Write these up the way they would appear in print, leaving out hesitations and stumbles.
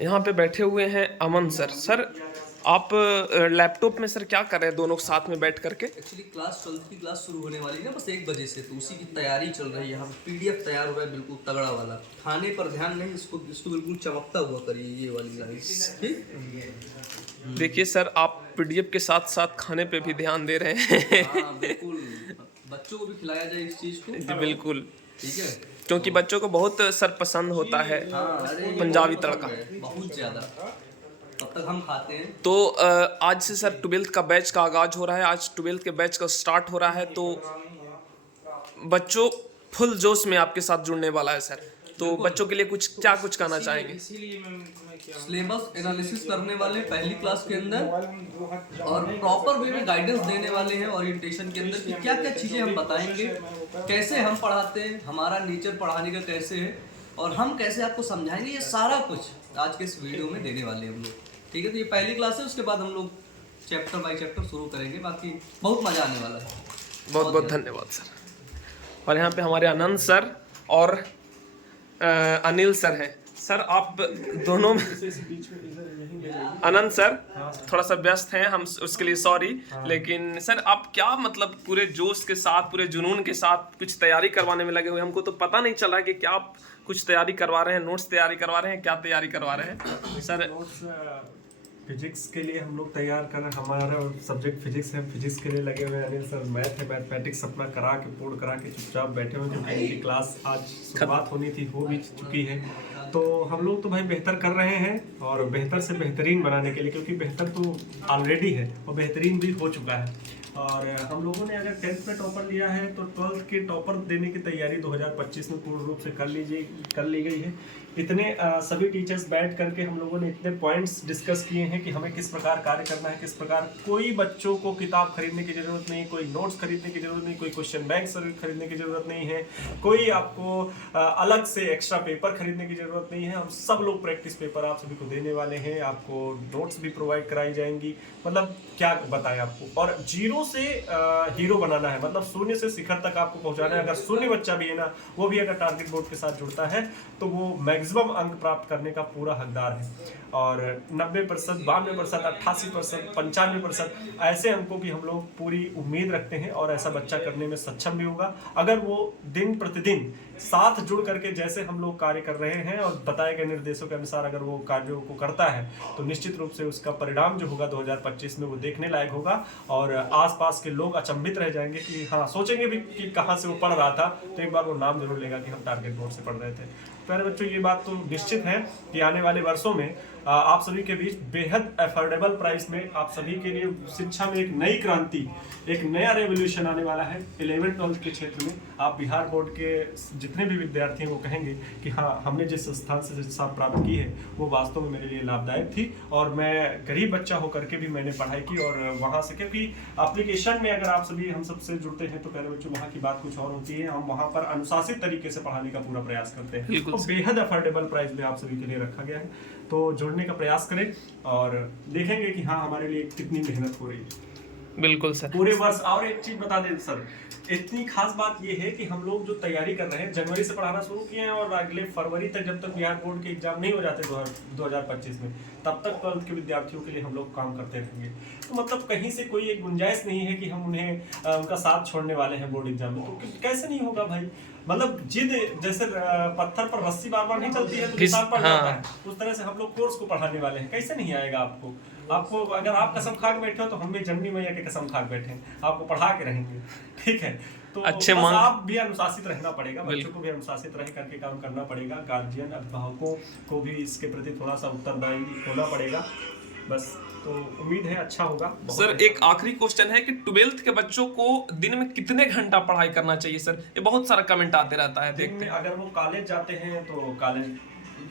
यहाँ पे बैठे हुए हैं अमन सर। सर आप लैपटॉप में सर क्या कर रहे हैं दोनों साथ में बैठ करके? एक्चुअली क्लास 12th की क्लास शुरू होने वाली है ना, बस 1 बजे से, तो उसी की तैयारी चल रही है। यहाँ पे पीडीएफ तैयार हो रहा है, बिल्कुल तगड़ा वाला। खाने पर ध्यान नहीं, इसको इसको बिल्कुल चमकता हुआ करिए, ये वाली लाइन। ठीक। देखिए सर, आप पीडीएफ के साथ साथ खाने पे भी ध्यान दे रहे हैं। हाँ बिल्कुल, बच्चों को भी खिलाया जाए इस चीज़ को। जी बिल्कुल, ठीक है, क्योंकि बच्चों को बहुत सर पसंद होता है हाँ अरे ये पंजाबी बहुत तड़का। पसंद है, बहुत ज़्यादा। तब तक हम खाते हैं। तो आज से सर 12th का बैच का आगाज हो रहा है। आज 12th के बैच का स्टार्ट हो रहा है, तो बच्चों फुल जोश में आपके साथ जुड़ने वाला है सर। तो बच्चों के लिए कुछ कहना चाहेंगे? सिलेबस एनालिसिस करने वाले पहली क्लास के अंदर, और प्रॉपर वे में गाइडेंस देने वाले हैं ओरिएंटेशन के अंदर कि क्या क्या चीज़ें हम बताएंगे, कैसे हम पढ़ाते हैं, हमारा नेचर पढ़ाने का कैसे है, और हम कैसे आपको समझाएंगे, ये सारा कुछ आज के इस वीडियो में देने वाले हैं हम लोग। ठीक है, तो ये पहली क्लास है, उसके बाद हम लोग चैप्टर बाई चैप्टर शुरू करेंगे। बाकी बहुत मज़ा आने वाला है। बहुत बहुत धन्यवाद सर। और यहाँ पे हमारे आनंद सर और अनिल सर हैं। सर आप दोनों में आनंद सर थोड़ा सा व्यस्त हैं, हम उसके लिए सॉरी। लेकिन सर आप क्या मतलब पूरे जोश के साथ, पूरे जुनून के साथ कुछ तैयारी करवाने में लगे हुए? हमको तो पता नहीं चला कि क्या आप कुछ तैयारी करवा रहे हैं, नोट्स तैयारी करवा रहे हैं, क्या तैयारी करवा रहे हैं सर? फिजिक्स के लिए हम लोग तैयार कर रहे हैं। हमारा सब्जेक्ट फिजिक्स है, फिजिक्स के लिए लगे हुए हैं। अनिल सर मैथ है, मैथमेटिक्स अपना करा के पूर्ण करा के चुपचाप बैठे हुए हैं। उनकी क्लास आज शुरुआत होनी थी, हो भी चुकी है। तो हम लोग तो भाई बेहतर कर रहे हैं, और बेहतर से बेहतरीन बनाने के लिए, क्योंकि बेहतर तो ऑलरेडी है और बेहतरीन भी हो चुका है। और हम लोगों ने अगर 10th में टॉपर लिया है तो 12th की टॉपर देने की तैयारी 2025 में पूर्ण रूप से कर ली गई है। इतने सभी टीचर्स बैठ करके हम लोगों ने इतने पॉइंट्स डिस्कस किए हैं कि हमें किस प्रकार कार्य करना है, किस प्रकार। कोई बच्चों को किताब खरीदने की ज़रूरत नहीं, कोई नोट्स खरीदने की ज़रूरत नहीं, कोई क्वेश्चन बैंक खरीदने की ज़रूरत नहीं है, कोई आपको अलग से एक्स्ट्रा पेपर खरीदने की ज़रूरत नहीं है। हम सब लोग प्रैक्टिस पेपर आप सभी को देने वाले हैं, आपको नोट्स भी प्रोवाइड कराई जाएंगी। मतलब क्या बताएं आपको, और जीरो से हीरो बनाना है, मतलब शून्य से शिखर तक आपको पहुंचाना है। अगर शून्य बच्चा भी है ना, वो भी अगर टारगेट बोर्ड के साथ जुड़ता है तो वो मैक्सिमम अंक प्राप्त करने का पूरा हकदार है। और 90%, 92%, 88%, 95% ऐसे अंकों की हम लोग पूरी उम्मीद रखते हैं, और ऐसा बच्चा करने में सक्षम भी होगा अगर वो दिन प्रतिदिन साथ जुड़ करके जैसे हम लोग कार्य कर रहे हैं और बताए गए निर्देशों के अनुसार अगर वो कार्यों को करता है, तो निश्चित रूप से उसका परिणाम जो होगा 2025 में वो देखने लायक होगा। और आसपास के लोग अचंभित रह जाएंगे कि हाँ, सोचेंगे भी कि कहाँ से वो पढ़ रहा था, तो एक बार वो नाम जरूर लेगा कि हम टारगेट बोर्ड से पढ़ रहे थे। प्यारे बच्चों, ये बात तो निश्चित है कि आने वाले वर्षों में आप सभी के बीच बेहद अफोर्डेबल प्राइस में आप सभी के लिए शिक्षा में एक नई क्रांति, एक नया रेवोल्यूशन आने वाला है। 11th 12th के क्षेत्र में आप बिहार बोर्ड के जितने भी विद्यार्थी हैं वो कहेंगे कि हाँ, हमने जिस स्थान से शिक्षा प्राप्त की है वो वास्तव में मेरे लिए लाभदायक थी, और मैं गरीब बच्चा होकर के भी मैंने पढ़ाई की। और वहाँ से, क्योंकि एप्लीकेशन में अगर आप सभी हम सबसे जुड़ते हैं तो प्यारे बच्चों वहाँ की बात कुछ और होती है। हम वहाँ पर अनुशासित तरीके से पढ़ाने का पूरा प्रयास करते हैं, तो बेहद अफोर्डेबल प्राइस में आप सभी के लिए रखा गया है। तो जुड़ने का प्रयास करें और देखेंगे कि हाँ, हमारे लिए कितनी मेहनत हो रही है। बिल्कुल सर, पूरे वर्ष। और एक चीज बता दें सर, इतनी खास बात ये है कि हम लोग जो तैयारी कर रहे हैं, जनवरी से पढ़ाना शुरू किए हैं, और अगले फरवरी तक, जब तक बिहार बोर्ड के एग्जाम नहीं हो जाते 2025 में, तब तक 12th के विद्यार्थियों के लिए हम लोग काम करते रहेंगे। तो मतलब कहीं से कोई एक गुंजाइश नहीं है कि हम उन्हें उनका साथ छोड़ने वाले हैं बोर्ड एग्जाम में। तो कैसे नहीं होगा भाई, मतलब जिद जैसे पत्थर पर रस्सी बार बार नहीं चलती है तो किसान पड़ जाता है, उस तरह से हम लोग कोर्स को पढ़ाने वाले हैं। कैसे नहीं आएगा आपको अगर आप कसम खा के बैठे हो तो हम भी जननी मैया के कसम खा के बैठे हैं, आपको पढ़ा के रहेंगे। ठीक है, तो अच्छे बस आप भी अनुशासित रहना पड़ेगा, बच्चों को भी अनुशासित रह करके काम करना पड़ेगा, गार्जियन अभिभावकों को भी इसके प्रति थोड़ा सा उत्तरदायी होना पड़ेगा। बस, तो उम्मीद है अच्छा होगा। सर एक आखिरी क्वेश्चन है कि 12th के बच्चों को दिन में कितने घंटा पढ़ाई करना चाहिए सर? ये बहुत सारा कमेंट आते रहता है, देखते हैं। अगर वो कॉलेज जाते हैं तो कॉलेज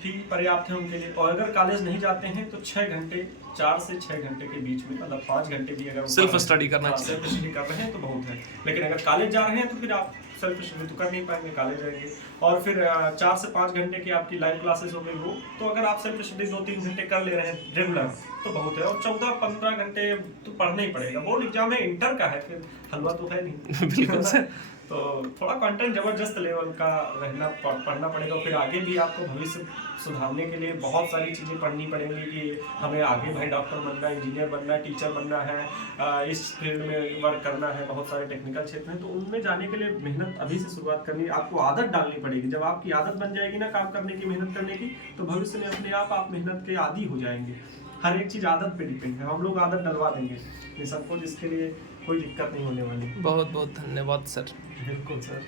भी पर्याप्त है उनके लिए, और अगर कॉलेज नहीं जाते हैं तो 6 घंटे, 4 से 6 घंटे के बीच में, मतलब 5 घंटे भी अगर सेल्फ स्टडी करना चाहिए। सेल्फ स्टडी कर रहे हैं तो बहुत है। लेकिन अगर कॉलेज जा रहे हैं तो फिर आप सेल्फ स्टडी तो कर नहीं पाएंगे, कॉलेज जाएंगे। और फिर 4 से 5 घंटे की आपकी लाइव क्लासेस हो गई वो, तो अगर आप सेल्फ स्टडी 2-3 घंटे कर ले रहे हैं रेगुलर तो बहुत है। और 14-15 घंटे तो पढ़ना ही पड़ेगा, बोर्ड एग्जाम है, इंटर का है, फिर हलवा तो है नहीं। बिल्कुल सर, तो थोड़ा कंटेंट जबरदस्त लेवल का रहना पढ़ना पड़ेगा। फिर आगे भी आपको भविष्य सुधारने के लिए बहुत सारी चीज़ें पढ़नी पड़ेंगी कि हमें आगे भाई डॉक्टर बनना है, इंजीनियर बनना है, टीचर बनना है, इस फील्ड में वर्क करना है, बहुत सारे टेक्निकल क्षेत्र हैं। तो उनमें जाने के लिए मेहनत अभी से शुरुआत करनी है, आपको आदत डालनी पड़ेगी। जब आपकी आदत बन जाएगी ना काम करने की, मेहनत करने की, तो भविष्य में अपने आप मेहनत के आदी हो जाएंगे। हर एक चीज़ आदत पे डिपेंड है, हम लोग आदत डलवा देंगे ये सबको, जिसके लिए कोई दिक्कत नहीं होने वाली। बहुत बहुत धन्यवाद सर। बिल्कुल सर।